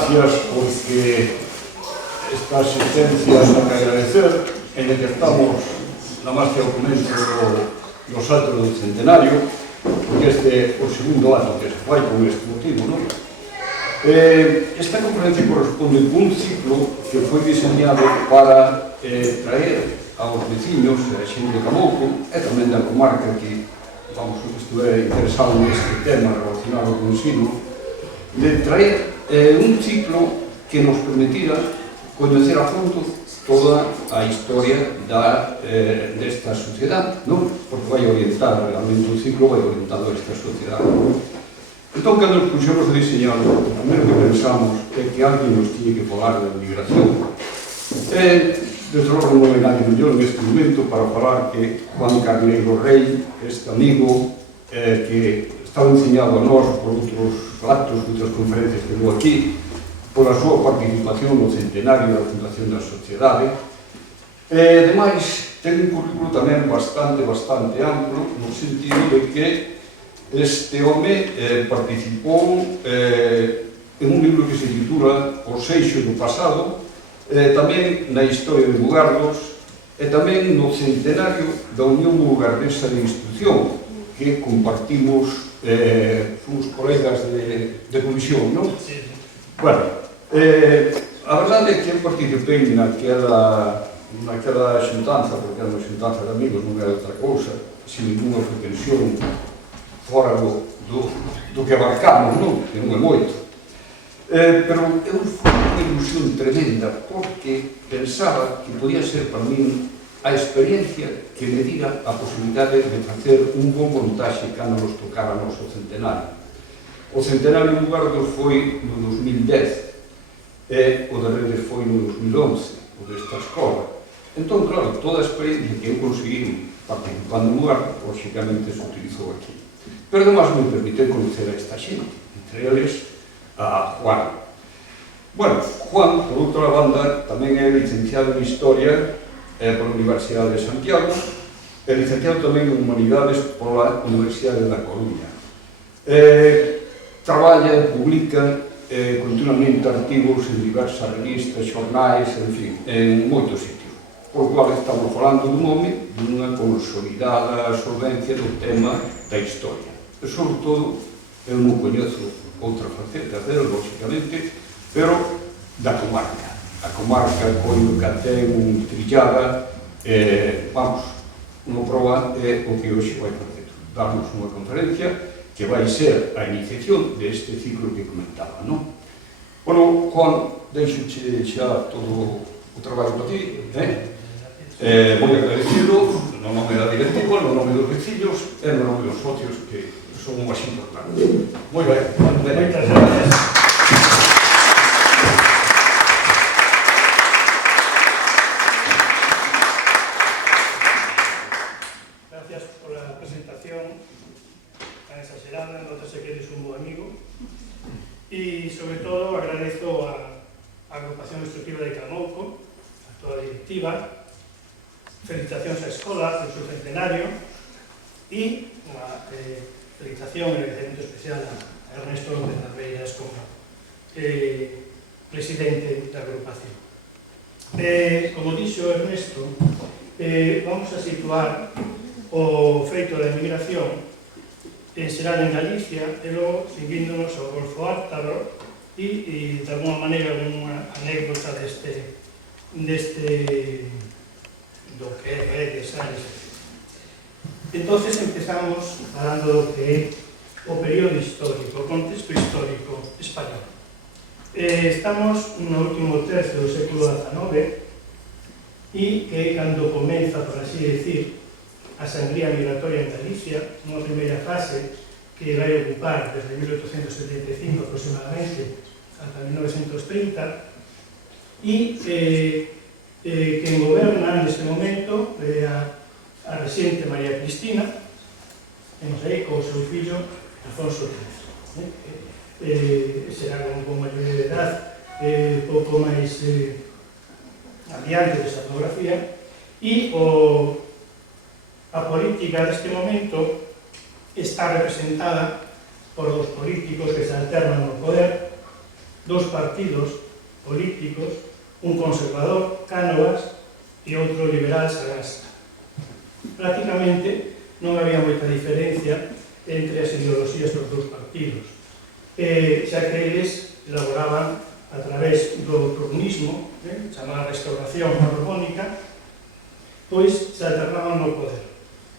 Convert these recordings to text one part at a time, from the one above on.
gracias porque esta asistencia está que agradecer en el que estamos na máis que ao comezo do salto do centenario, porque este é o segundo ano que se fai con este motivo, non? Esta conferencia corresponde a un ciclo que foi diseñado para traer aos veciños, a xente de Camouco e tamén da comarca que, vamos, que estuve interesado neste tema relacionado con o ensino, de traer un ciclo que nos permitira coñecer a fondo toda a historia desta sociedade, non? Porque vai orientar, realmente o ciclo vai orientado a esta sociedade. Entón, cando nos puxemos a diseñar, o primeiro que pensamos é que alguén nos tiñe que falar de migración. Desde logo non hai nadie mellor neste momento para falar que Juan Carneiro Rey, este amigo que estaba enseñado a nós por outros actos, outras conferencias que dou aquí, pola súa participación no centenario da Fundación da Sociedade. Demais, ten un currículo tamén bastante amplo, no sentido de que este home participou en un libro que se titula O Seixo do Pasado, tamén na historia de Mugardos, e tamén no centenario da Unión Mugardesa de Instrucción, que compartimos, fomos colegas de comisión, non? Bueno, a verdade é que eu participei naquela xuntanza, porque era unha xuntanza de amigos, non era outra cousa, sin ninguna pretensión fora do que abarcamos, non? Que non é moito. Pero eu foi unha ilusión tremenda, porque pensaba que podía ser para min a experiencia que me diera a posibilidade de facer un bon montaxe cando nos tocara o noso centenario. O centenario de Mugardos foi no 2010, e o de Redes foi no 2011, o desta escola. Entón, claro, toda a experiencia que eu consegui participando en Mugardos, lógicamente se utilizou aquí. Pero además me permite conocer a esta xente, entre eles a Juan. Bueno, Juan, por outra banda, tamén é licenciado en Historia pola Universidade de Santiago, e licenciado tamén en Humanidades pola Universidade da Coruña. Traballa, publica continuamente artigos en diversas revistas, xornais, en fin, en moitos sitios. Por cual estamos falando dun home dunha consolidada solvencia do tema da historia. E, sobre todo, eu non coñezo outra faceta dela, lógicamente, pero da comarca. A comarca coido que ten trillada, vamos, unha proba é o que hoxe vai facer. Darnos unha conferencia que vai ser a iniciación deste ciclo que comentaba, non? Bueno, Juan, deixoche xa todo o traballo para ti, moi agradecido, no nome da directiva, no nome dos veciños e no nome dos socios que son o máis importante. Moi ben, moitas gracias. Gracias por la presentación tan exagerada, nótase que eres un bo amigo, y sobre todo agradezo a Agrupación Instructiva de Camouco, a toda a directiva, felicitacións á escola por seu centenario e a felicitación e agradecemento especial a Ernesto López Narveiras como presidente da agrupación. Como dixo Ernesto, vamos a situar o feito da emigración será en Galicia e logo seguíndonos ao Golfo Ártaro e de alguma maneira unha anécdota deste do que é de Sáenz. Entonces empezamos falando do que é o período histórico, o contexto histórico español. Estamos no último tercio do século XIX e que cando comeza, por así decir, a sangría migratoria en Galicia, unha primeira fase que vai ocupar desde 1875 aproximadamente ata 1930 e quen goberna neste momento é a rexente María Cristina, en sei, co seu fillo Afonso XIII. Será con maioría de edad, pouco máis adiante desta fotografía, e a política deste momento está representada por dos políticos que se alternan no poder, dos partidos políticos, un conservador, Cánovas, e outro liberal, Sagasta. Prácticamente non había moita diferencia entre as ideoloxías dos dous partidos, xa que eles elaboraban a través do turnismo, chamada restauración borbónica, pois se alternaban no poder.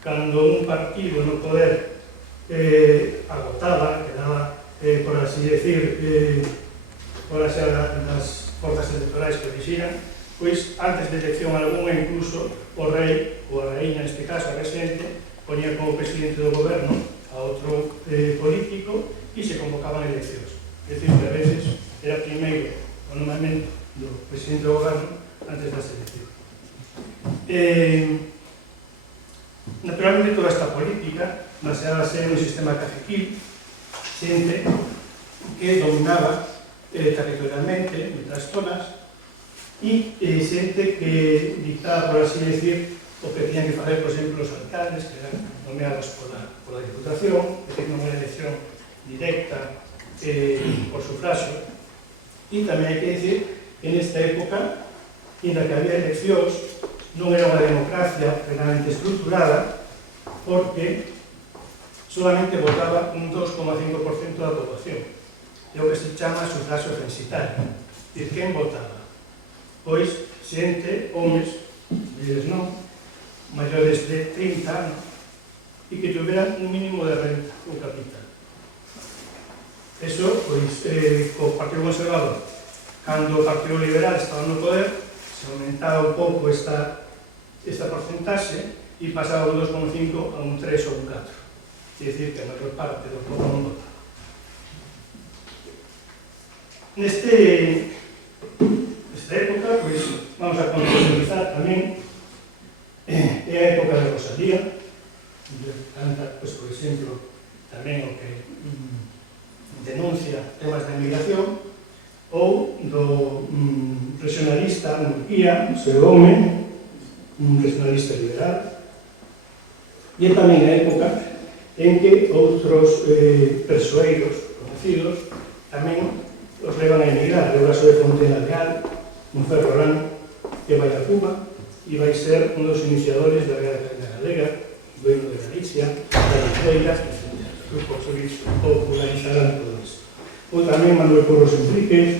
Cando un partido no poder agotaba, quedaba, por así decir, por as forzas electorais que elixiran, pois antes de elección alguna, incluso o rei, ou a raíña neste caso, a regente, poñía como presidente do goberno a outro político e se convocaban eleccións. É dicir, que a veces era primeiro o nomamento do presidente do goberno antes das eleccións. Naturalmente, toda esta política baseábase en un sistema caciquil, xente que dominaba territorialmente outras zonas e xente que dictaba, por así decir, o que tenían que facer, por exemplo, os alcaldes, que eran nomeados pola Diputación, que ten unha elección directa por sufragio. E tamén hai que decir que nesta época, en la que había eleccións, non era unha democracia plenamente estructurada, porque solamente votaba un 2,5% da poboación. É o que se chama sufragio censitario. E quen votaba? Pois xente, homes, mulleres non, maiores de 30 anos, e que tuveran un mínimo de renta, un capital. Eso, pois, co Partido Conservador, cando o Partido Liberal estaba no poder, se aumentaba un pouco esta porcentaxe e pasaba un 2,5 a un 3 ou un 4. É dicir, que a maior parte do povo non votaba. Nesta época, pois, vamos a contextualizar tamén é a época de Rosalía, canta, pois, por exemplo, tamén o que denuncia temas de migración, ou do regionalista Murguía, seu home, un regionalista liberal, e é tamén a época en que outros persoeiros conocidos tamén os levan a emigrar. O caso de Fontena Real, un ferrolán que vai a Cuba e vai ser un dos iniciadores da Guerra Galega, dueño de Galicia, da Liceira, os grupos popularizarán todo isto. Ou tamén Manuel Curros Enríquez,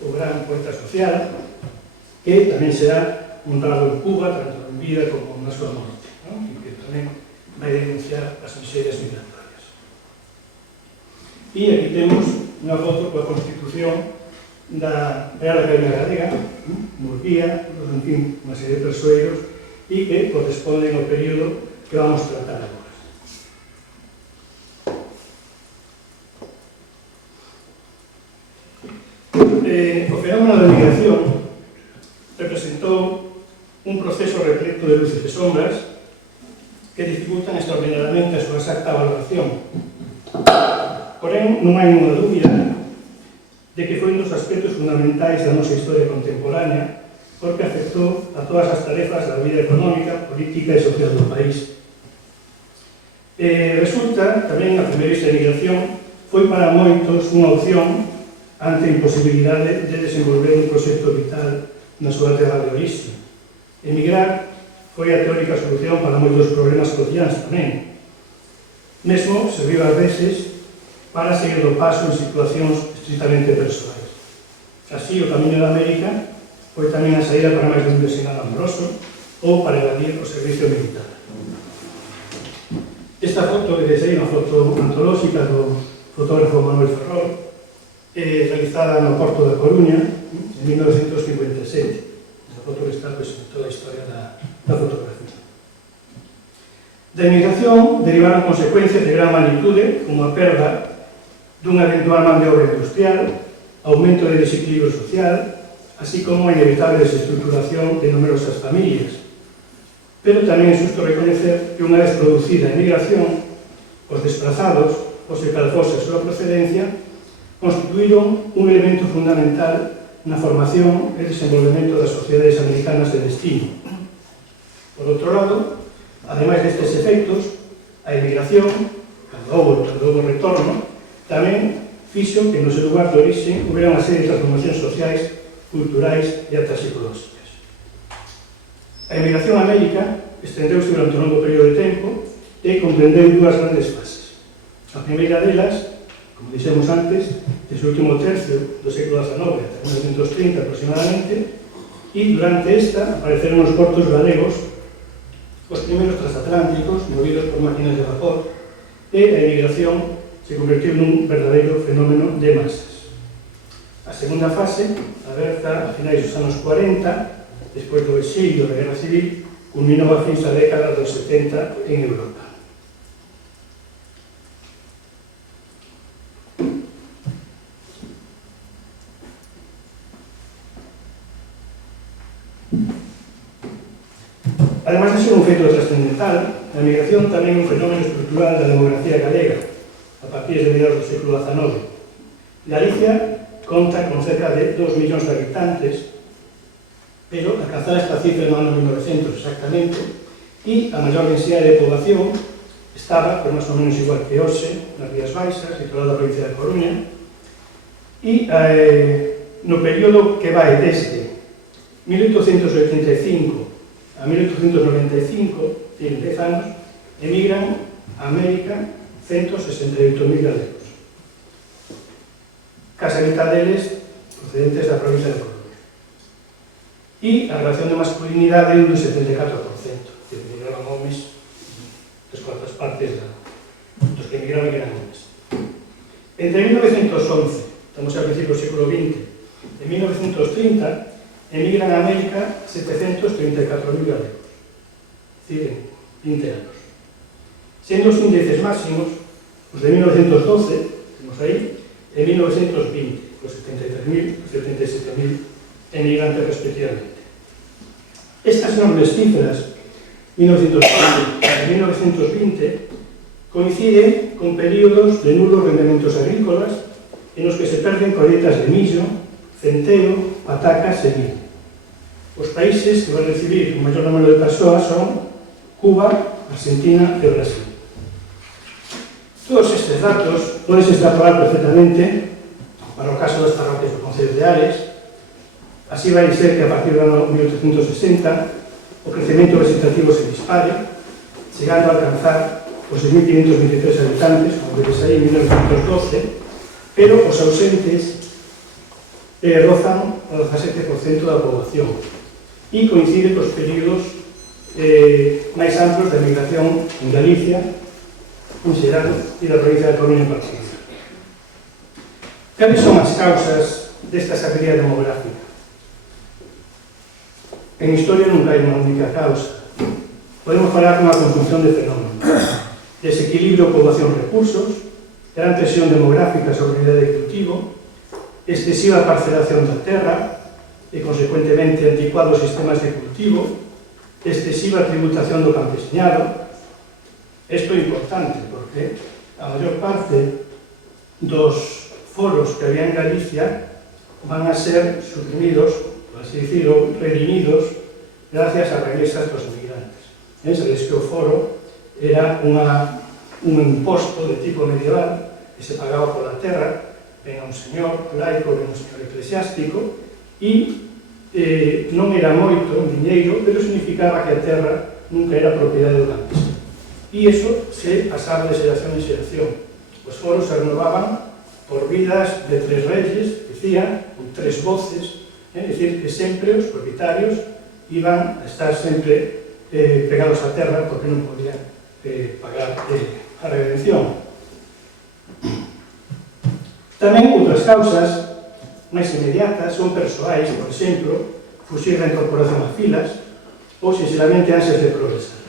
o gran poeta social, que tamén será honrado en Cuba, tanto en vida como na súa morte, e que tamén vai denunciar as miserias migratorias. E aquí temos unha foto coa Constitución da Real Academia Galega, Murguía, en fin, unha serie de persoeiros, e que corresponden ao período que vamos tratar agora. O fenómeno da migración representou un proceso repleto de luces e sombras que dificultan extraordinariamente a súa exacta valoración. Porén, non hai ninguna dúbida de que foi un dos aspectos fundamentais da nosa historia contemporánea, porque afectou a todas as tarefas da vida económica, política e social do país. Resulta, tamén, a primeirista emigración foi para moitos unha opción ante a imposibilidade de desenvolver un proxecto vital na súa terra de orixe. Emigrar foi a teórica solución para moitos problemas cotidianos tamén. Mesmo serviu ás veces para seguir o paso en situacións estritamente persoais. Así, o camiño da América foi tamén a saída para máis de un desenado amoroso ou para evadir o servicio militar. Esta foto que desei, unha foto antolóxica do fotógrafo Manuel Ferrol, realizada no Porto da Coruña en 1957. A foto que está, pois, en toda a historia da fotografía. Da emigración derivaron consecuencias de gran magnitude, como a perda dunha eventual man de obra industrial, aumento de desequilibrio social, así como a inevitable desestructuración de numerosas familias. Pero tamén é xusto reconocer que unha vez producida a emigración, os desplazados, ou se cal fose a súa procedencia, constituíron un elemento fundamental na formación e desenvolvemento das sociedades americanas de destino. Por outro lado, ademais destes efectos, a emigración, cando houve retorno, tamén fixo que no seu lugar de orixe houbera unha serie de transformacións sociais, culturais e ata psicolóxicas. A emigración a América estendeuse durante un longo período de tempo e comprendeu dúas grandes fases. A primeira delas, como dixemos antes, desde o último tercio do século XIX ata 1930 aproximadamente, e durante esta apareceron os portos galegos, os primeiros transatlánticos movidos por máquinas de vapor, e a emigración se convertiu nun verdadeiro fenómeno de masas. A segunda fase, aberta a finais dos anos 40, despois do exilio da Guerra Civil, culminou a fins da década dos 70 en Europa. Además de ser un feito trascendental, a emigración tamén é un fenómeno estructural da demografía galega, a partir de mediados do século XIX. Galicia conta con cerca de 2 millóns de habitantes, pero alcanzada esta cifra no ano 1900 exactamente, e a maior densidade de población estaba, por máis ou menos igual que hoxe, nas Rías Baixas, litoral da provincia de Coruña, e no período que vai desde 1885 a 1895, en 10 anos, emigran a América 168.000 galegos. Case a mitad deles procedentes da provincia de Coruña. E a relación de masculinidade é un 74%, que emigraban homes das cuartas partes dos que emigraban eran homes. Entre 1911, estamos a principios do século XX, e 1930, emigran a América 734.000 galegos, es decir, en 20 anos. Sendo os índices máximos, os de 1912, temos aí, e 1920, os 73.000 e 77.000 emigrantes respectivamente. Estas enormes cifras, 1912 e 1920, coinciden con períodos de nulos rendementos agrícolas en los que se perden colleitas de millo, centeo, patacas e vino. Os países que van recibir o maior número de persoas son Cuba, Argentina e Brasil. Todos estes datos poden extrapolar perfectamente para o caso das parroquias do Concello de Ares. Así vai ser que a partir do ano 1860 o crecemento vegetativo se dispare, chegando a alcanzar os 6.523 habitantes, como vedes aí, en 1912, pero os ausentes rozan o 17% da poboación e coincide cos períodos máis amplos de migración en Galicia, en xeral, e da provincia de Coruña en particular. Cales son as causas desta sacría demográfica? En historia nunca hai unha única causa. Podemos falar dunha conjunción de fenómenos: desequilibrio poboación-recursos, gran presión demográfica sobre a unidade de cultivo, excesiva parcelación da terra e, consecuentemente, anticuados sistemas de cultivo, excesiva tributación do campesiñado. Isto é importante porque a maior parte dos foros que había en Galicia van a ser suprimidos, por así decirlo, redimidos, gracias a remesas dos emigrantes. Sabes que o foro era un imposto de tipo medieval que se pagaba pola terra, venga un señor laico, venga un señor eclesiástico, e non era moito en diñeiro, pero significaba que a terra nunca era propiedade do campesino. E iso se pasaba de xeración en xeración. Os foros se renovaban por vidas de 3 reyes, decían, con 3 voces, é dicir, que sempre os propietarios iban a estar sempre pegados á terra porque non podían pagar a redención. Tamén outras causas máis inmediatas son persoais, por exemplo, fuxir da incorporación a filas ou, sinceramente, ansias de progresar.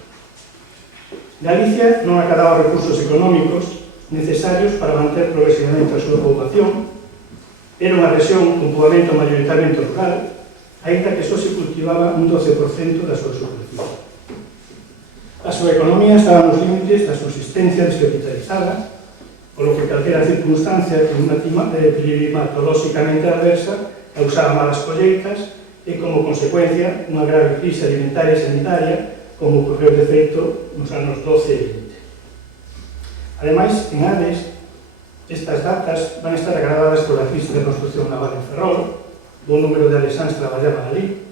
Galicia non acadaba recursos económicos necesarios para manter progresivamente a súa poboación. Era unha rexión con poboamento maioritariamente rural, aínda que só se cultivaba un 12% da súa superficie. A súa economía estaba nos límites da subsistencia descapitalizada, polo que calquera circunstancia climatolóxicamente adversa causaba malas colleitas e, como consecuencia, unha grave crise alimentaria e sanitaria, como ocorreu de feito nos anos 12 e 20. Ademais, en Ares, Estas datas van a estar agravadas pola crise de construcción naval en Ferrol, bon número de alesáns traballaban ali,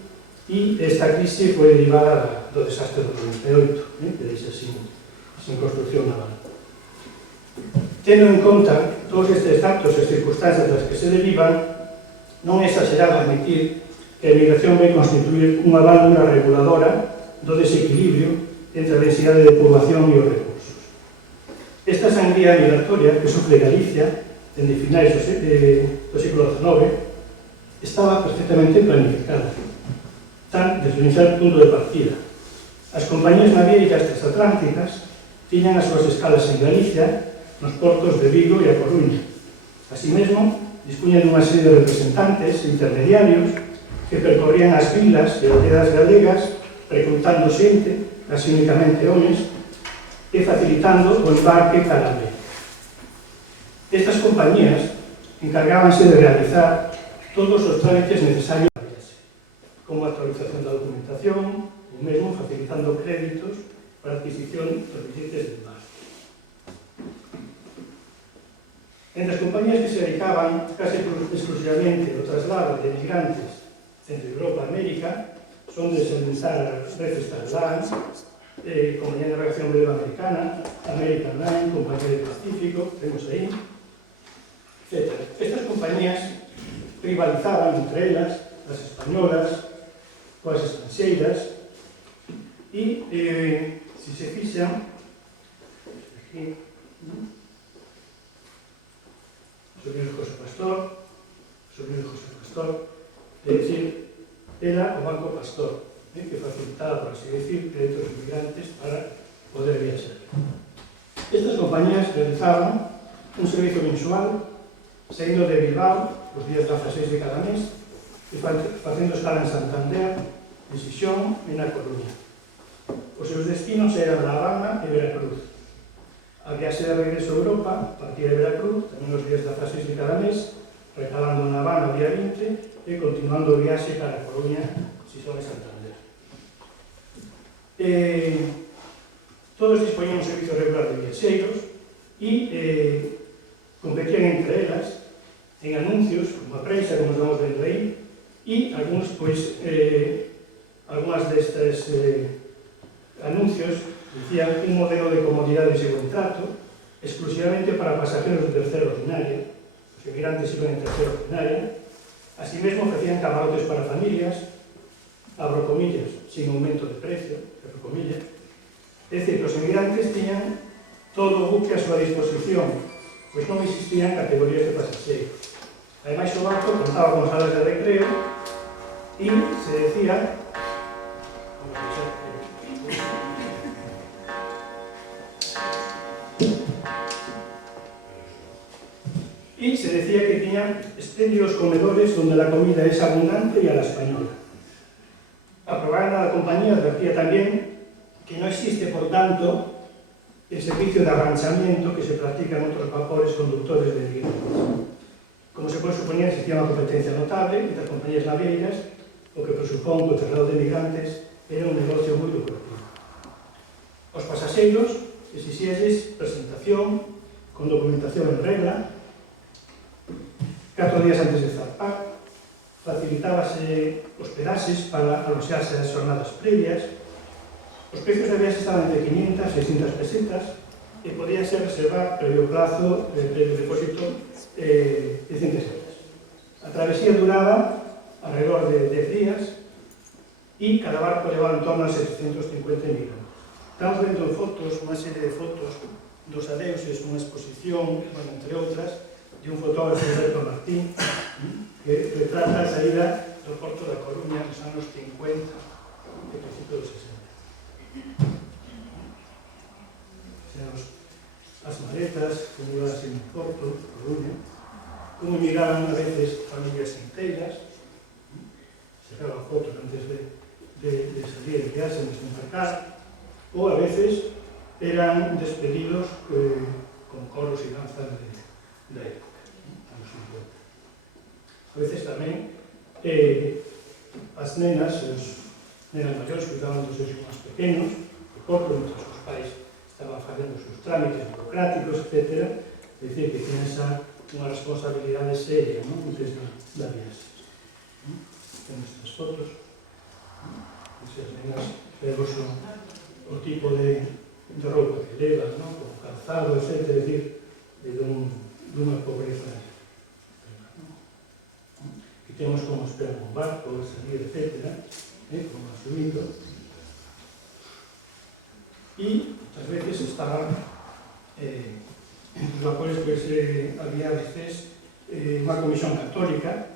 e esta crise foi derivada do desastre do 98, que deixa sin construcción naval. Tendo en conta todos estes datos e circunstancias das que se derivan, non é exagerado admitir que a emigración vai constituir unha válvula reguladora do desequilibrio entre a densidade de población e os recursos. Esta sangría migratoria que sofre Galicia dende finais do século XIX estaba perfectamente planificada, tan desde o inicial punto de partida. As compañías navieiras transatlánticas tiñan as súas escalas en Galicia, nos portos de Vigo e A Coruña. Así mesmo, dispuñan dunha serie de representantes e intermediarios que percorrían as vilas e aldeas galegas reclutando xente, casi únicamente homes, e facilitando o embarque cara a América. Estas compañías encargábanse de realizar todos os trámites necesarios para viaxe, como a actualización da documentación, ou mesmo facilitando créditos para a adquisición dos billetes de embarque. Entre as compañías que se dedicaban case exclusivamente ao traslado de migrantes entre Europa e América son de salientar Refstar Lines, Compañía de Navegación Velera Americana, American Line, Compañía del Pacífico, temos aí, etc. Estas compañías rivalizaban entre elas, as españolas, coas estranxeiras, e, se se fixan, aquí, Sobrino José Pastor, é dicir, era o Banco Pastor, que facilitaba, por así decir, créditos migrantes para poder viaxar. Estas compañías realizaban un servicio mensual saindo de Bilbao os días 16 de cada mes e facendo escala en Santander, en Xixón e na Coruña. Os seus destinos eran La Habana e Veracruz. A viaxe de regreso a Europa partía de Veracruz, tamén os días 16 de cada mes, recalando na Habana o día 20 e continuando o viaxe cara a Coruña, Xixón e Santander. Todos dispoñían un servicio regular de viaxeiros e competían entre elas en anuncios, como a prensa, como estamos vendo aí, e algúns, algunhas destes anuncios dicían un modelo de comodidades e buen trato exclusivamente para pasajeros de tercera ordinaria, os emigrantes iban en tercera ordinaria, así mesmo ofrecían camarotes para familias, abro comillas, sin aumento de precio, abro comillas, é dicir, que os emigrantes tiñan todo o buque a súa disposición, pois non existían categorías de pasaxeiros. Ademais, o barco contaba con salas de recreo e se decía que tiñan espléndidos comedores donde la comida es abundante y a la española. A propaganda da compañía advertía tamén que non existe, por tanto, el servicio de arranchamiento que se practica en outros vapores conductores de migrantes. Como se pode supoñer, existía unha competencia notable entre as compañías navieiras, o que presupón que o traslado de migrantes era un negocio moi lucrativo. Os pasaxeiros exixíanlles presentación con documentación en regla, 4 días antes de zarpar, facilitábase hospedaxes para aloxarse as jornadas previas. Os precios de viaxe estaban entre 500 e 600 pesetas e podía ser reservar previo plazo de depósito de 100 pesetas. A travesía duraba alrededor de 10 días e cada barco levaba en torno a 750 migrantes. Estamos vendo en fotos, unha serie de fotos dos adeuses, unha exposición, entre outras, de un fotógrafo, Alberto Martín, que retrata a saída do porto da Coruña nos anos 50 e principio dos 60. As maletas acumuladas en Porto, Coruña, como miraban a veces familias inteiras, se sacaban fotos antes de salir en viaxe, de desembarcar, ou a veces eran despedidos con coros e danzas da época, anos 50. A veces tamén as nenas, os nenas maiores, cuidaban dos seus máis pequenos, de corpo, mientras os pais estaban facendo os seus trámites burocráticos, etc. é dicir, que ten unha responsabilidade seria, non? Antes da viaxe. Ten estas fotos, as nenas vemos o tipo de roupa que levas, non? O calzado, etc. É dicir, dunha pobreza. Que temos como esperar un barco, salir, etc. Como asumido. E, muchas veces, estaban entre os vapores, había, a veces, unha comisión católica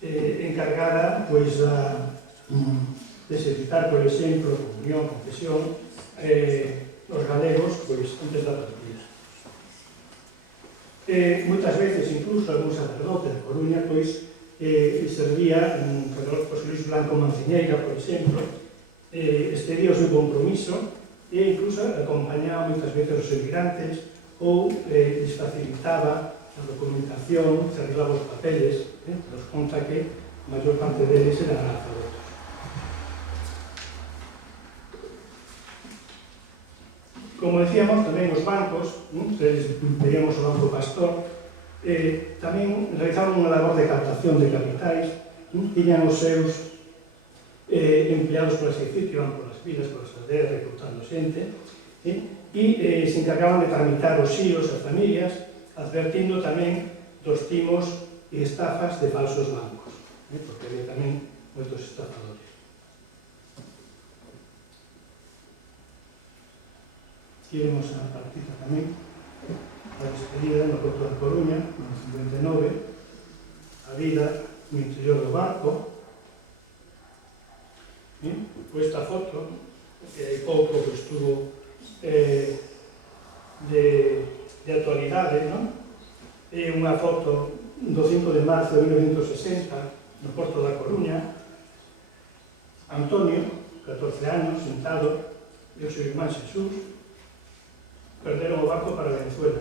encargada, de exercitar, por exemplo, comunión, confesión, os galegos, antes da partida. Moitas veces, incluso, algún sacerdote de Coruña, servía, José Luis Blanco Manciñeira, por exemplo, excedía o seu compromiso e incluso acompañaba moitas veces os emigrantes ou les facilitaba a documentación, se arreglaba os papeles, nos conta que a maior parte deles eran analfabetos. Como decíamos, tamén os bancos, veíamos o Banco Pastor, tamén realizaban unha labor de captación de capitais, tiñan os seus empleados, por así decir, que iban polas vilas, polas aldeas, reclutando xente, e se encargaban de tramitar os xiros as familias, advertindo tamén dos timos e estafas de falsos bancos, porque había tamén moitos estafadores. Aquí vemos a partida tamén, a despedida no Porto de Coruña, no 59, a vida no interior do barco. Esta foto, que hai pouco estuvo de actualidade, é unha foto do 5 de marzo de 1960 no Porto da Coruña. Antonio, 14 anos, sentado, e o seu irmán Xesús perderon o barco para Venezuela.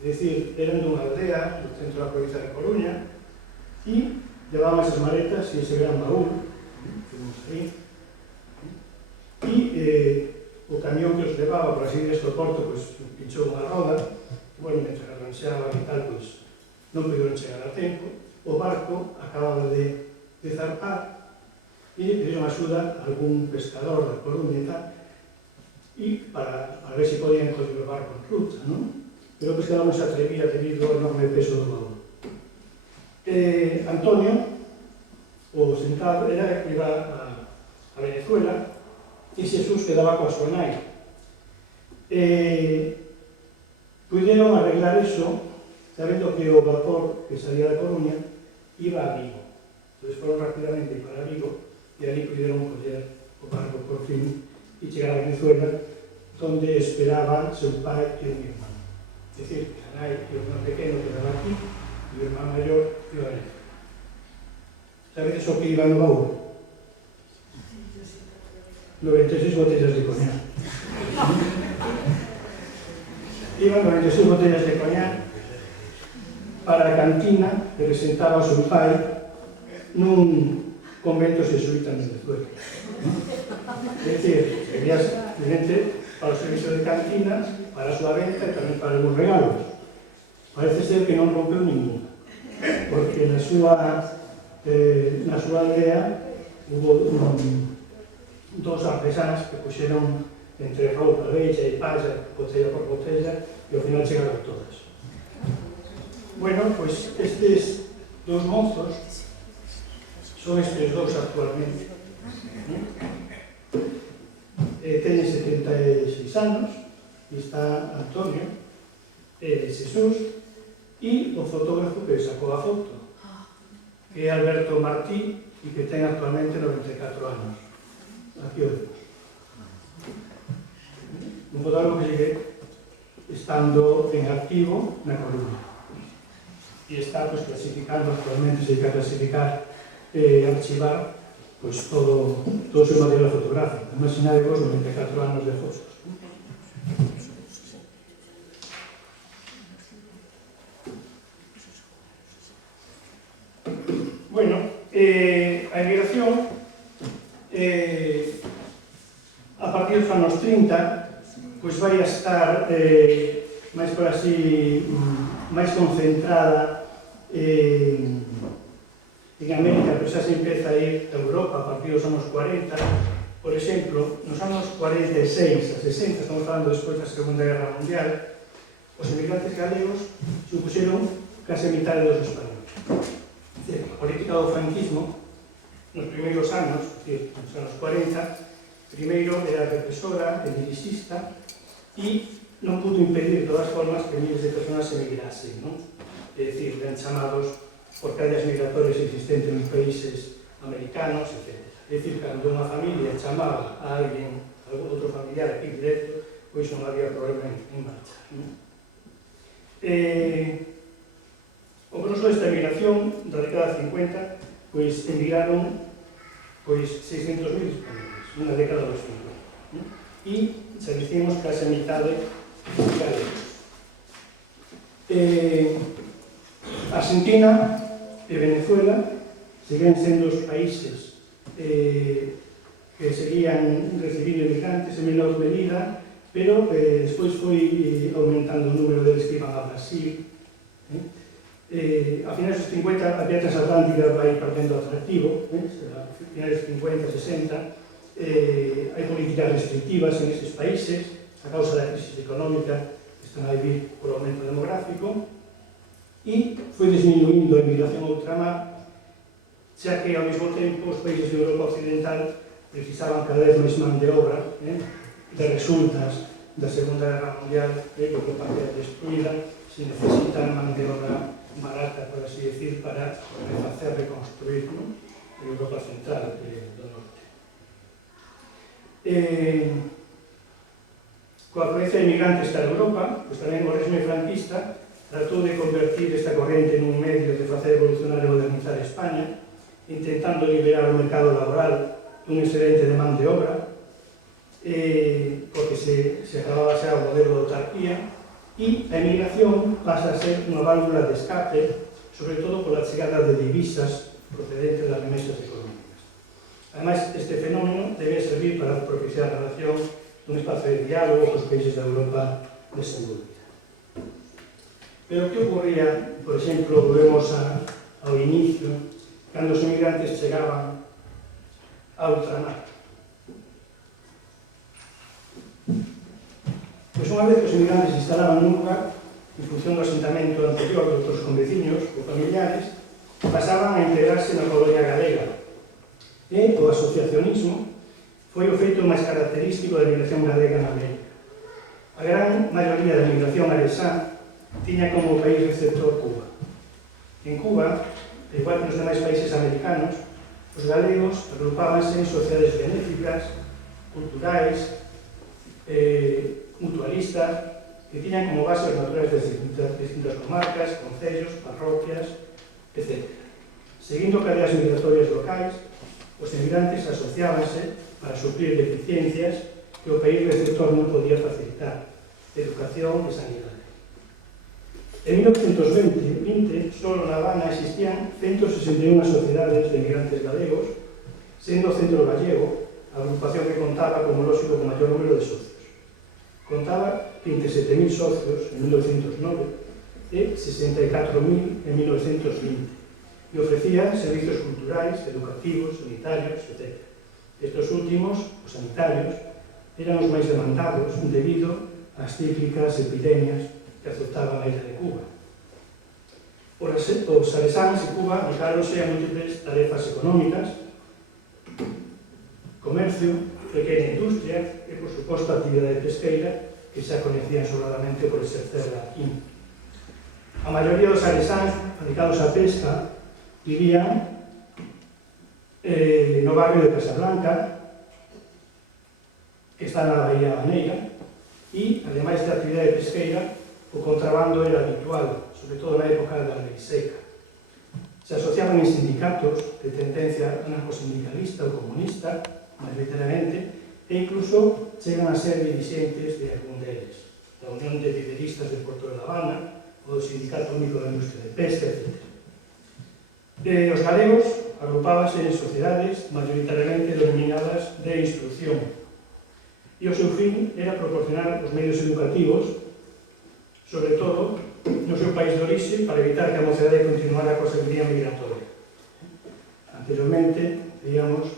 É dicir, eran dunha aldea do centro da provincia de Coruña e levaban esas maletas e ese gran baúl que vemos aí, e o camión que os levaba, por así deste porto, pinchou unha roda, mentre arranxaban e tal, non puderon chegar a tempo. O barco acababa de zarpar e pediron axuda a algún pescador da Coruña e tal, e para ver se podían coller o barco en ruta, non? Pero o pescador non se atrevía debido ao enorme peso do baúl. Antonio, o sentado, era que iba a Venezuela, e Xesús quedaba coa súa nai. Puderon arreglar iso, sabendo que o vapor que salía da Coruña iba a Vigo. Entón foron rapidamente para Vigo e ali puderon coller o barco por fin e chegar a Venezuela, onde esperaban seu pai e un irmán. É dicir, que a nai e o irmán pequeno quedaba aquí e o irmán maior iba a Venezuela. Sabedes o que iba no baúl? 96 botellas de coñac. Iban 96 botellas de coñac para a cantina que presentaba o seu pai nun convento xesuíta en Venezuela. É dicir, querías evidente para o servicio de cantina, para a súa venta e tamén para os regalos. Parece ser que non rompeu ninguna, porque na súa aldea hubo dos artesáns que puxeron entre roupa bella e palla, botella por botella, e ao final chegaron todas. Estes dos mozos son estes dous actualmente. Teñen 76 anos, e está Antonio, Xesús, e o fotógrafo que sacou a foto, que é Alberto Martí, e que ten actualmente 94 anos. Aquí o vemos. Un fotógrafo que sigue estando en activo na Coruña. E está clasificando, actualmente se dedica a clasificar e archivar todo o seu material fotográfico. Imaginadevos 94 anos de fotos. A emigración a partir dos anos 30 vai a estar máis por así, máis concentrada en América, pero xa se empeza a ir a Europa a partir dos anos 40. Por exemplo, nos anos 46 a 60, estamos falando despois da Segunda Guerra Mundial, os emigrantes galegos supuxeron case a mitad dos españoles. A política do franquismo, nos primeiros anos, nos anos 40, primeiro era represora e dirixista e non pudo impedir de todas formas que miles de personas emigrasen, non? É dicir, ben chamados por calles migratorias existentes nos países americanos, etc. É dicir, cando unha familia chamaba a alguén, a algún outro familiar aquí directo, pois non había problema en marcha, non? O grosso desta emigración da década 50, pois emigraron 600.000 españoles, nunha década dos 50. E xa dicimos case a mitade galegos. Argentina e Venezuela seguen sendo os países que seguían recibindo emigrantes en menor medida, pero despois foi aumentando o número deles que iban a Brasil. A finais dos 50 a vía transatlántica vai perdendo atractivo, a finais dos 50, 60, hai políticas restrictivas en estes países a causa da crisis económica que están a vivir por aumento demográfico e foi disminuindo a emigración a ultramar, xa que ao mesmo tempo os países de Europa Occidental precisaban cada vez máis man de obra de resultas da Segunda Guerra Mundial, porque parte destruída, se necesitan man de obra barata, por así decir, para refacer, reconstruir, ¿no?, a Europa Central do Norte. Coa afluencia de inmigrantes para Europa, pues tamén o régimen franquista tratou de convertir esta corrente nun medio de facer evolucionar e modernizar España, intentando liberar o mercado laboral dun excedente de man de obra, porque se acababa xa o modelo de autarquía, e a emigración pasa a ser unha válvula de escape, sobre todo pola chegada de divisas procedentes das remesas económicas. Ademais, este fenómeno debe servir para propiciar a relación dun espacio de diálogo cos países da Europa desenvolvida. Pero que ocorría, por exemplo, volvemos ao inicio, cando os emigrantes chegaban a ultramar? Pois unha vez que os emigrantes se instalaban nun lugar, en función do asentamento anterior de outros conveciños ou familiares, pasaban a integrarse na colonia galega. E o asociacionismo foi o feito máis característico da emigración galega na América. A gran maioría da emigración aresá tiña como país receptor Cuba. En Cuba, igual que nos demais países americanos, os galegos agrupábanse en sociedades benéficas, culturais, mutualistas, que tiñan como base os naturais de distintas comarcas, concellos, parroquias, etc. Seguindo cadeas migratorias locais, os emigrantes asociábanse para suplir deficiencias que o país receptor non podía facilitar, educación e sanidade. En 1920, só na Habana existían 161 sociedades de emigrantes galegos, sendo o Centro Gallego a agrupación que contaba, como lógico, con maior número de socios. Contaba 27.000 socios en 1909 e 64.000 en 1920 e ofrecía servizos culturais, educativos, sanitarios, etc. Estes últimos, os sanitarios, eran os máis demandados debido ás cíclicas epidemias que azotaban a isla de Cuba. Os aresáns de Cuba dedicáronse a múltiples tarefas económicas, comercio, pequena industria e, por suposto, a actividade pesqueira que xa coñecían sobradamente por exercerla aquí. A maioría dos aresáns dedicados á pesca vivían no barrio de Casablanca, que está na Bahía Baneira, e, ademais da actividade pesqueira, o contrabando era habitual, sobre todo na época da lei seca. Se asociaban en sindicatos de tendencia anarcosindicalista ou comunista, maioritariamente, e incluso chegan a ser dirixentes de algún deles, da Unión de Viveristas de Porto de La Habana, ou do Sindicato Único da Industria de Pesca, etc. Os galegos agrupábanse en sociedades maioritariamente denominadas de instrucción, e o seu fin era proporcionar os medios educativos sobre todo no seu país de orixe, para evitar que a mocedade continuara coa seguridía migratoria. Anteriormente, veíamos,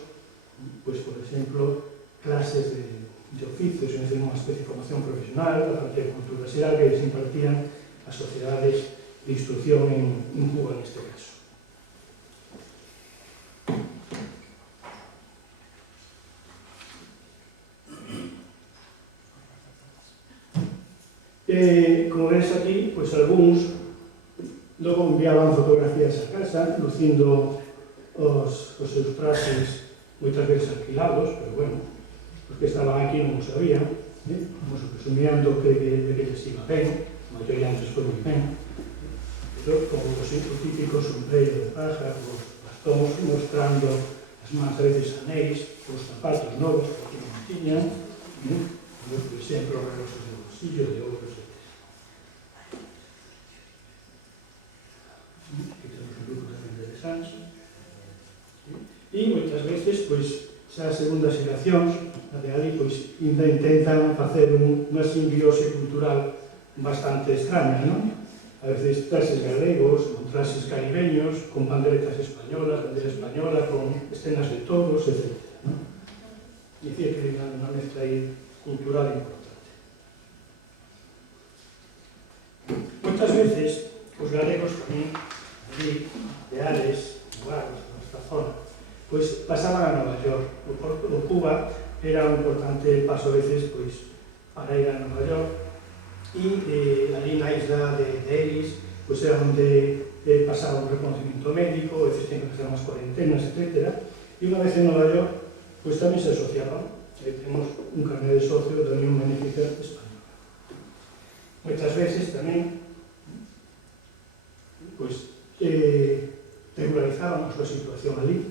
pues, por exemplo, clases de oficios, es decir, unha especie de formación profesional, a parte de cultura xeral, que se impartían as sociedades de instrucción en Cuba, neste caso. Como ves aquí, pues algúns logo enviaban fotografías a casa, lucindo os seus traxes moitas veces alquilados, pero bueno, os que estaban aquí non o sabían, presumíando que les iba ben, a maioría antes foi moi ben, pero como o típico sombreiro de paja, os bastóns mostrando as mans a veces anéis, os zapatos novos que non tiñan, por exemplo, reloxos de bolsillo, de ouro, etc. Aquí temos un grupo tamén de Sancho. E moitas veces, pois, xa as segundas xeracións, a de ali, pois, ainda intentan facer unha simbiose cultural bastante extraña, non? A veces traxes galegos, con traxes caribeños, con panderetas españolas, bandera española, con escenas de toros, etc. Dicía que hai unha mezcla aí cultural importante. Moitas veces, os galegos tamén, ali, de Ares, Guardas, nesta zona, pois pasaban a Nova York. O Cuba era un importante paso a veces pois para ir a Nova York e ali na isla de Ellis pois era onde pasaba un reconocimiento médico, a veces tenían que facer unhas cuarentenas, etc. E unha vez en Nova York pois tamén se asociaban. Temos un carné de socio da Unión Benéfica Española. Moitas veces tamén pois regularizaban a súa situación ali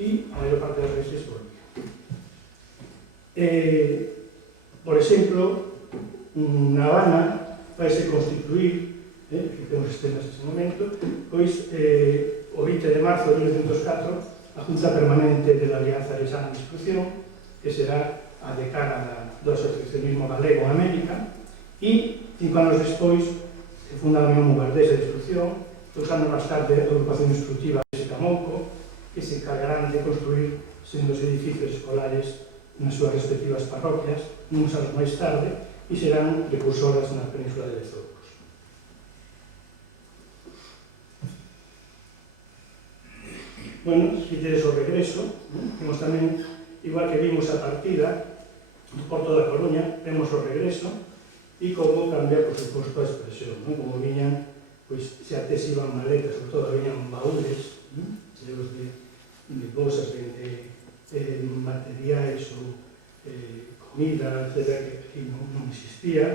e a maior parte das veces volvían. Por exemplo, na Habana vaise constituir, que temos escenas neste momento, pois o 20 de marzo de 1904 a Junta Permanente de la Alianza Aresana de Instrucción, que será a decana do asociacionismo galego en América, e 5 anos despois se funda a Unión Mugardesa de Instrucción, 2 anos máis tarde a Agrupación Instructiva de Camouco, que se encargarán de construir sendos edificios escolares nas súas respectivas parroquias, uns anos máis tarde, e serán precursoras na Península de Lesbos. Bueno, se tedes o regreso, temos tamén, igual que vimos a partida do Porto da Coruña, temos o regreso, e como cambia, por suposto, a expresión, como viñan, pois, se antes iban maletas, sobre todo viñan baúles, cheos de bolsas de materiais ou comida, etc., que aquí non existía.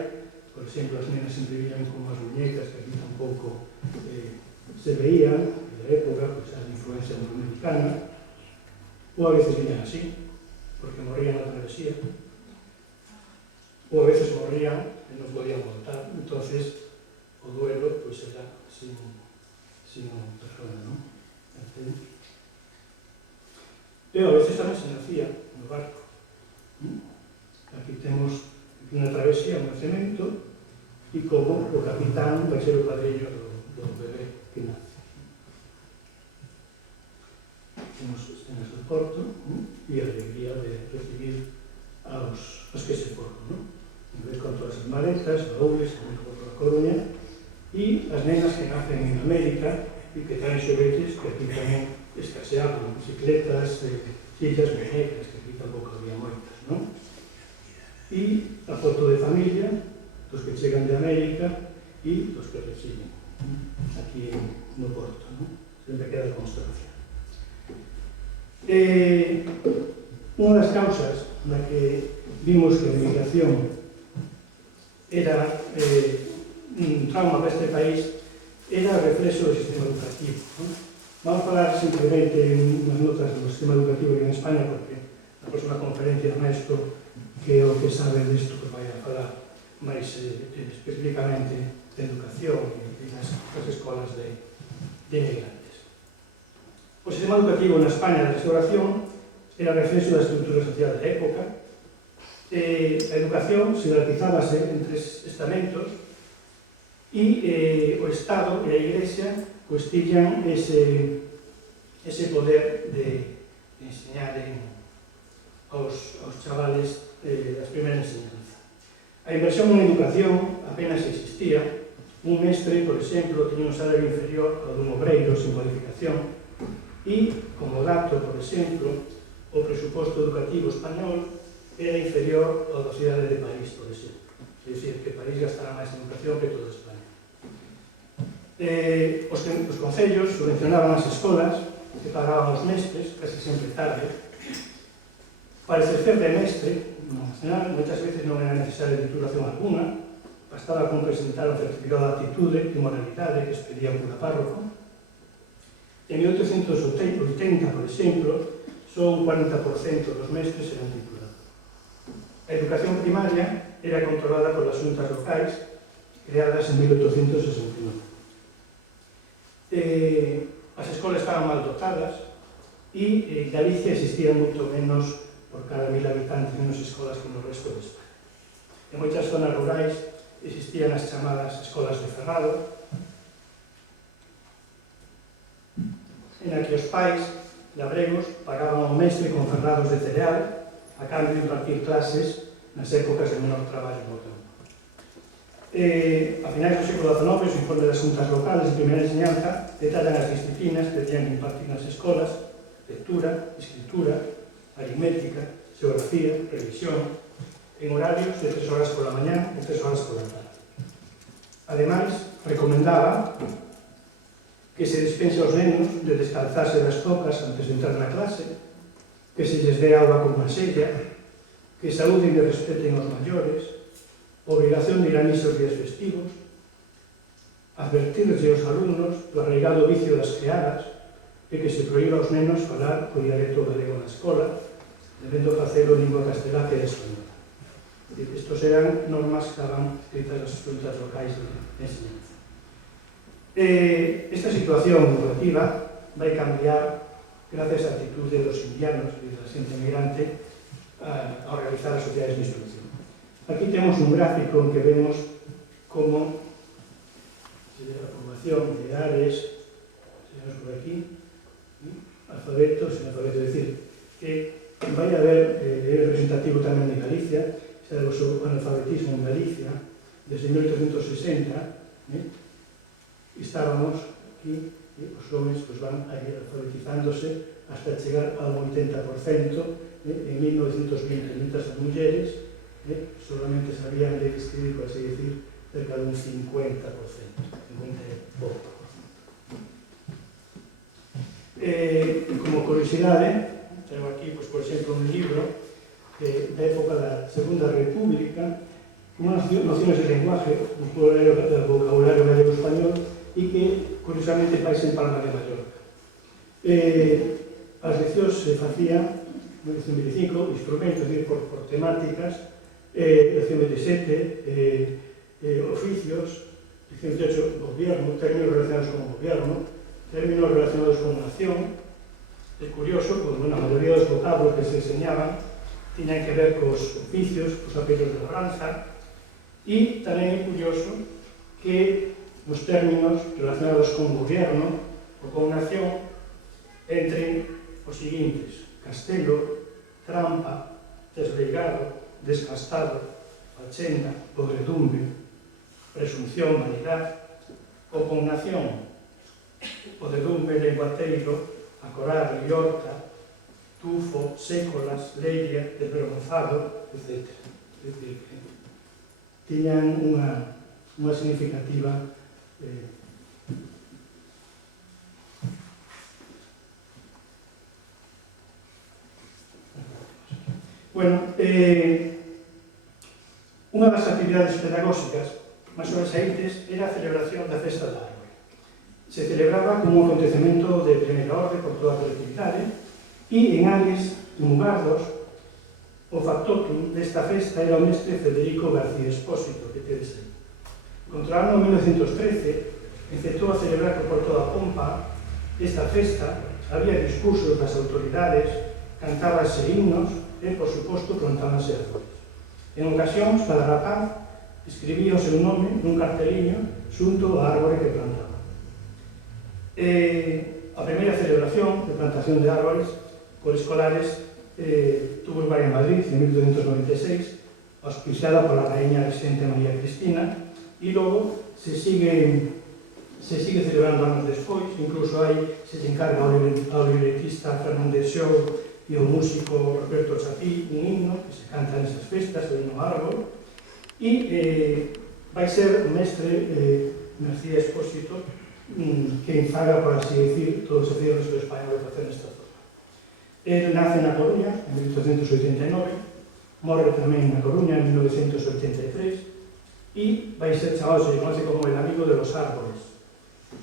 Por exemplo, as nenas sempre viñan con unhas muñecas que aquí tampouco se veían, de época, pois, a influencia anglo-americana, ou a veces viñan así, porque morrían na travesía, ou a veces morrían e non podían voltar, entonces o duelo pois era sin persona, non? Pero a veces tamén se nacía no barco. Aquí temos unha travesía, un nacemento, e como o capitán vai ser o padriño do bebé que nace. Temos escenas do porto e a alegría de recibir aos que se foron, non? Con todas as maletas, baúles, o Porto da Coruña, e as nenas que nacen en América e que traen xoguetes que aquí tamén escaseaban, bicicletas, sillas, muñecas, que aquí tampouco había moitas, non? E a foto de familia, dos que chegan de América e dos que reciben aquí no Porto, non? Sempre queda constancia. Unha das causas na que vimos que a emigración era un trauma para este país era o reflexo do sistema educativo. Vamos a falar simplemente en unhas notas do sistema educativo en España, porque na próxima conferencia Ernesto, que é o que sabe disto, que vai a falar máis especificamente de educación e das escolas de inmigrantes. O sistema educativo na España da restauración era reflexo da estrutura social da época, A educación se gratizábase en 3 estamentos e o Estado e a Iglesia pois tiñan ese poder de enseñar aos chavales das primeiras enseñanzas. A inversión en educación apenas existía. Un mestre, por exemplo, tiña un salario inferior ao dun obreiro sin modificación e, como dato, por exemplo, o presuposto educativo español era inferior ao da cidade de París, por exemplo. É dicir, que París gastaba máis en educación que toda España. Os concellos subvencionaban as escolas que pagaban os mestres, casi sempre tarde. Para exercer de mestre, no nacional, moitas veces non era necesaria titulación alguna, bastaba con presentar o certificado de aptitude e moralidade que expedía o cura párroco. En 1880, por exemplo, só un 40% dos mestres eran titulados. A educación primaria era controlada polas xuntas locais creadas en 1869. As escolas estaban mal dotadas e en Galicia existían moito menos por cada 1000 habitantes menos escolas que no resto de España. En moitas zonas rurais existían as chamadas escolas de ferrado, en a que os pais labregos pagaban ao mestre con ferrados de cereal a cambio de impartir clases nas épocas de menor traballo no campo. A finais do século XIX, os informes das xuntas locales de primeira enseñanza detallan as disciplinas que tenían que impartir nas escolas: lectura, escritura, aritmética, xeografía, revisión, en horarios de 3 horas pola mañá e 3 horas pola tarde. Ademais, recomendaba que se dispense aos nenos de descalzarse das tocas antes de entrar na clase, que se lles dé auga con masella, que saúden e respeten os maiores, obrigación de ir a misa os días festivos, advertirles aos alumnos do arraigado vicio das creadas e que se proíba aos nenos falar o dialecto galego na escola, debendo facelo en lingua castelá que é española. Estos eran normas que estaban escritas nas xuntas locais de enseñanza. Esta situación educativa vai cambiar gracias á actitude dos indianos e da xente migrante ao realizar as sociedades de instrucción. Aquí temos un gráfico en que vemos como a población de edades, seguimos por aquí, alfabetos, sin alfabeto, es decir, que vai haber, é representativo tamén de Galicia, xa de o analfabetismo en Galicia, desde 1860, estábamos aquí, os homens van alfabetizándose hasta chegar ao 80%, en 1920, as mulleres solamente sabían de escribir, por así decir, cerca de un 50%, 50 e pouco. Como curiosidade, tengo aquí, por exemplo, un libro da época da Segunda República, unas nociones de lenguaje, un vocabulario galego-español, e que, curiosamente, fais en Palma de Mallorca. As leccións se facían, en 1925, instrumentos, es decir, por temáticas, lección 27, oficios, lección 18, gobierno, términos relacionados con gobierno, términos relacionados con nación. Es curioso, porque a maioría dos vocablos que se enseñaban tiñan que ver cos oficios, cos apelidos de labranza, e tamén é curioso que os términos relacionados con gobierno ou con nación entren os seguintes: castelo, trampa, desleigado, desgastado, fachenda, podredumbre, presunción, vanidade, ou con nación, podredumbre, lenguateiro, acorar, liorta, tufo, sécolas, leria, desvergonzado, etc. É dicir, que tiñan unha significativa Bueno, unha das actividades pedagóxicas máis sobresaíntes era a celebración da Festa da Árbore. Se celebraba como un acontecemento de primeira orde por toda a colectividade e en Agues, en Mugardos, o factotum desta festa era o mestre Federico García Espósito, que tedes aí. Contra o ano 1913, empezou a celebrar por toda a pompa esta festa, había discursos das autoridades, cantábase himnos e, por suposto, plantábase árboles. En ocasións, cada rapaz escribía o seu nome nun carteliño xunto á árbore que plantaba. A primeira celebración de plantación de árbores por escolares tuvo lugar en Madrid en 1296, auspiciada pola raíña Vicente María Cristina, e logo se sigue celebrando anos despois, incluso se encarga ao libretista Fernández Xou e ao músico Roberto Chapí un himno que se canta nesas festas, o himno árbol, e vai ser o mestre García Expósito que faga, por así decir, todo ese cierre sobre español de facer nesta zona. El nace na Coruña en 1889, morre tamén na Coruña en 1983 e vai ser chamado, se conoce como el amigo de los árboles.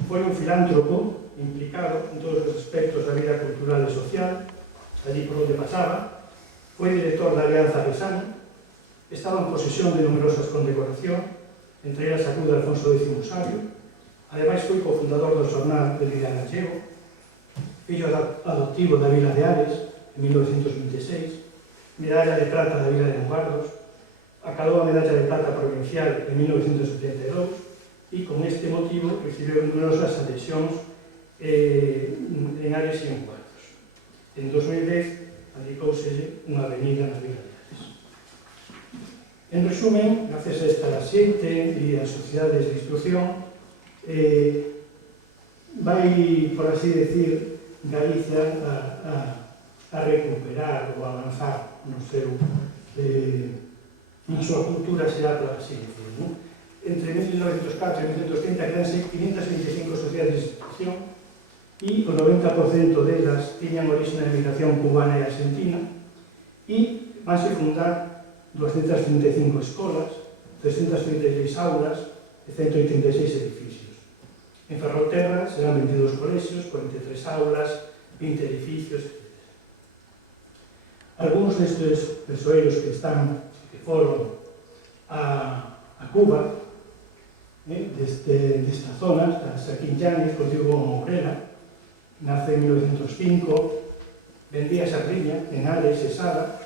Foi un filántropo implicado en todos os aspectos da vida cultural e social, allí por onde pasaba, foi director da Alianza Resana, estaba en posesión de numerosas condecoracións, entre elas a Cruz de Alfonso X Sabio. Ademais foi cofundador do Xornal de Lidia Gallego, fillo adoptivo da Vila de Ares en 1926, medalla de plata da Vila de Guardos, acadou a medalla de plata provincial en 1972 e con este motivo recibiu numerosas adhesións en Ares e en Guardos. En 2010 adicóuselle unha avenida na Vila de Ares. En resumen, gracias a esta xente e as sociedades de instrucción, vai, por así decir, Galicia a recuperar ou a avanzar no seu na súa cultura xeral, por así decir. Entre 1904 e 1930 creanse 525 sociedades de instrucción e o 90% delas tiñan orixe na emigración cubana e argentina e vanse fundar 235 escolas, 336 aulas e 186 edificios. En Ferrolterra serán 22 colexios, 43 aulas, 20 edificios, etc. Algúns destes persoeiros que foron a Cuba, desta zona, Saquín Yáñez, Rodrigo Mourela, nace en 1905, vendía sardinha en Ares e Sada,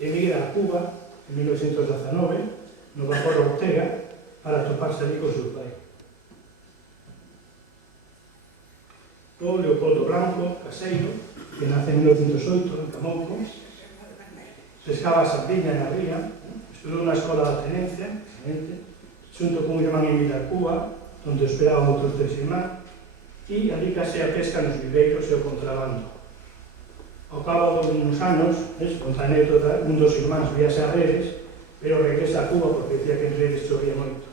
emigra a Cuba en 1919, no vapor Ortega, para toparse ali co seu pai. O Leopoldo Blanco, caseiro, que nace en 1908 en Camouco, pescaba a sardinha na ría, estudou na escola da tenencia, xunto con un irmán en Cuba, onde esperaban outros tres irmáns, e alícase a pesca nos viveiros e o contrabando. Ao cabo de uns anos, conta a anécdota, un dos irmáns viase a Redes, pero regresa a Cuba porque decía que en Redes chovía moito.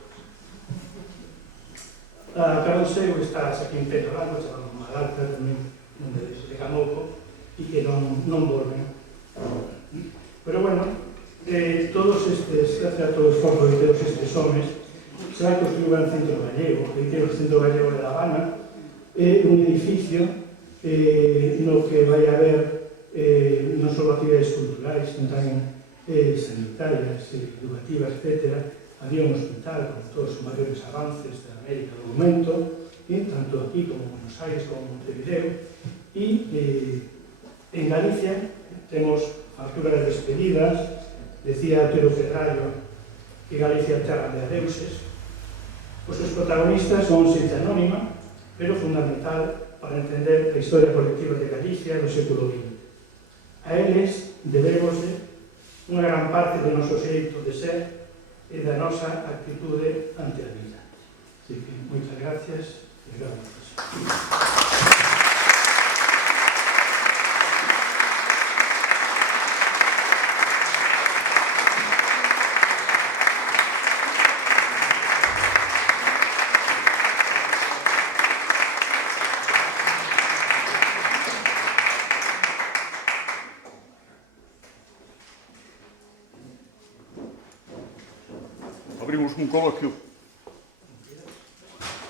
A Carol Seu está aquí en Pedro Largo, chamamos Magalta, tamén de Camouco, e que non volven. Pero bueno, todos estes, gracias a todo o esforzo de todos estes homes, se vai construir un centro gallego, o Centro Gallego de La Habana, un edificio no que vai haber non só actividades culturais, sino tamén sanitarias, educativas, etc. Había un hospital con todos os maiores avances da América do momento, tanto aquí como en Buenos Aires como en Montevideo, e en Galicia temos facturas de despedidas, decía Otero Ferraro que Galicia é terra de adeuses. Os seus protagonistas son xente anónima, pero fundamental para entender a historia colectiva de Galicia do século XX. A eles debemos unha gran parte do noso xeito de ser e da nosa actitude ante a vida. Así que, moitas gracias e gracias. Abrimos un coloquio.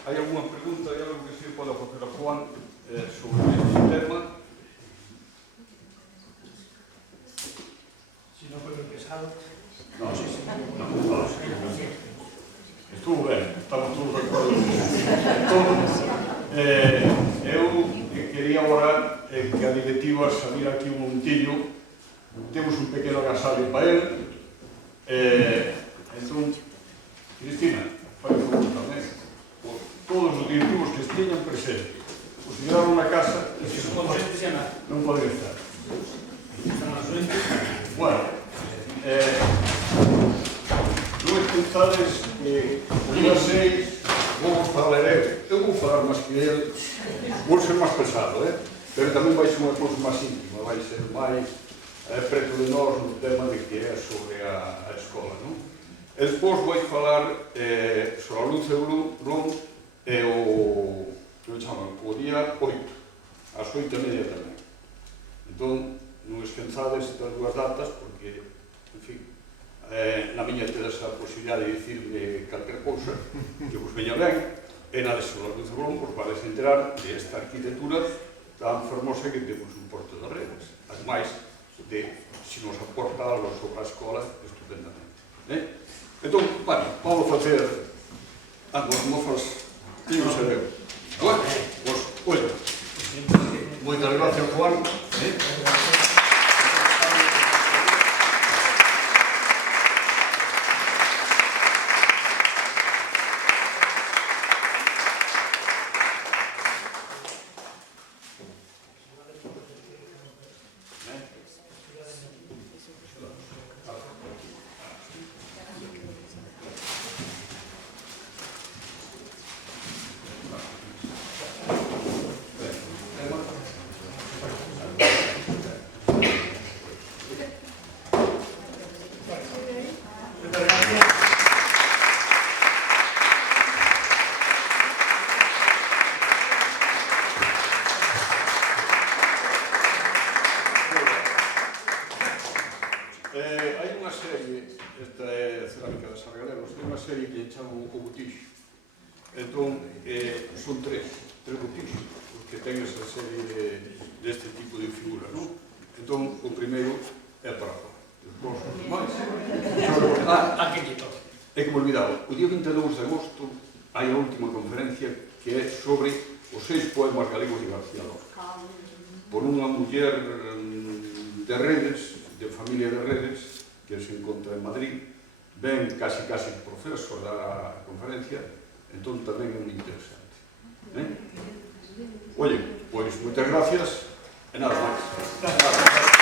Hai alguna pregunta? Hai algo que se pode facer a Juan sobre este tema? Si non foi moi pesado. Non, estuvo ben, estamos todos de acordo. Eu quería agora que a directiva sabía aquí un montillo. Temos un pequeno agasallo para él, Entón, Cristina, fai un favor tamén. Todos os directivos que estiñan presente. Os llegaron na casa e non podía estar. Bueno, non pensades que o día 6 vou falar eu vou falar máis que ele, vou ser máis pesado, pero tamén vai ser unha cousa máis íntima, vai ser máis preto de nós no tema de que é sobre a escola, non? E despois vou falar sobre a Luz de Blum e o día 8, ás 8:30 tamén. Entón, non esquenzades estas dúas datas porque, en fin, na miña tedes a posibilidade de dicirme calquer cousa que vos veña ben, e na de sobre a Luz de Blum vos vais enterar de esta arquitectura tan fermosa que temos en Porto de Redes, ademais de se nos aporta algo sobre a escola estupendamente. Entón, bueno, vamos a facer as mozas que eu sereu. Bueno, pois, olha, moitas gracias, Juan. Hai unha serie, esta é Cerámica de Sargadelos, hai unha serie que chamo o Botixo. Entón, son tres botixos, os que ten esa serie deste tipo de figura, non? Entón, o primeiro é para fora. Despois, os máis. É que me olvidaba, o día 22 de agosto hai a última conferencia que é sobre os 6 poemas galegos de García Lorca. Por unha muller de Redes, de familia de Redes, que se encontra en Madrid, ven casi profesor da conferencia, entón tamén é moi interesante. Oye, pois moitas gracias e nada máis.